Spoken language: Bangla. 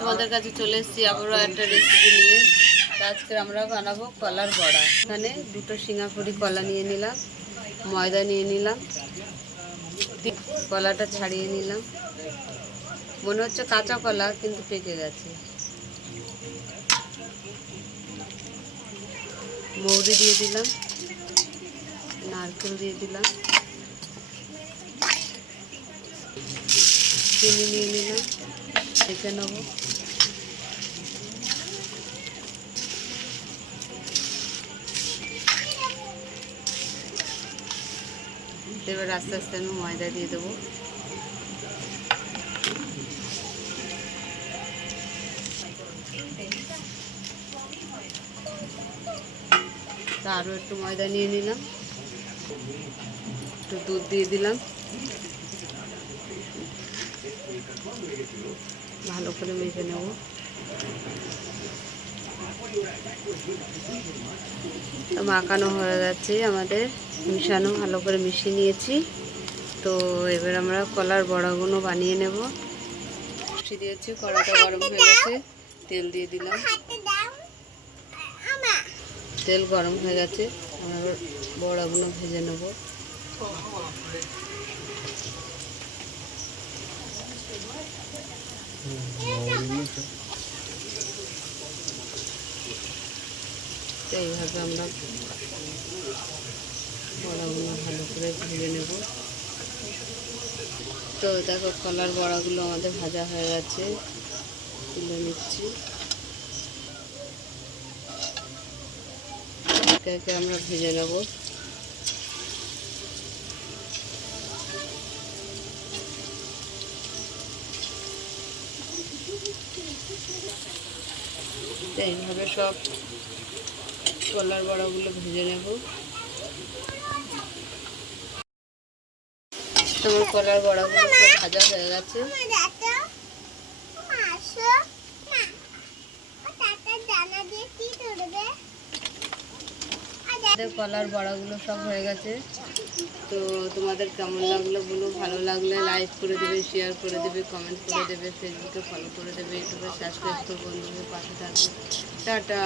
তোমাদের কাছে চলে এসেছি আবারও একটা রেসিপি নিয়ে। আজকে আমরা বানাবো কলার বড়া। এখানে দুটো সিঙ্গাপুরি কলা নিয়ে নিলাম, ময়দা নিয়ে নিলাম, কলাটা ছাড়িয়ে নিলাম। মনে হচ্ছে কাঁচা কলা কিন্তু পেকে গেছে। মৌরি দিয়ে দিলাম, নারকেল দিয়ে দিলাম, চিনি নিয়ে নিলাম, দেখে নেবো। এবার আস্তে আস্তে আমি ময়দা দিয়ে দেবো। আরও একটু ময়দা নিয়ে নিলাম, একটু দুধ দিয়ে দিলাম, ভালো করে মেখে নেব। মাখানো হয়ে গেছে আমাদের, মিশানো ভালো করে মিশিয়ে নিয়েছি। তো এবার আমরা কলার বড়াগুলো বানিয়ে নেব। মিষ্টি দিয়েছি, কড়াটা গরম হয়ে গেছে, তেল দিয়ে দিলাম। তেল গরম হয়ে গেছে, আমরা বড়াগুলো ভেজে নেব। তো এইভাবে আমরা বড়াগুলো ভালো করে ভেজে নেব। তো দেখো কলার বড়াগুলো আমাদের ভাজা হয়ে গেছে, তুলে নিচ্ছি। একে একে আমরা ভেজে নেব। এইভাবে সব কলার বড়াগুলো ভেজে নেব। তোমার কলার বড়াগুলো সব ভাজা হয়ে গেছে। কলার বড়াগুলো সব হয়ে গেছে। তো তোমাদের কেমন লাগলো বলো, ভালো লাগলে লাইক করে দেবে, শেয়ার করে দেবে, কমেন্ট করে দেবে, ফেসবুকে ফলো করে দেবে, ইউটিউবে সাবস্ক্রাইব করে বন্ধুদের পাশে থাকবে। টাটা।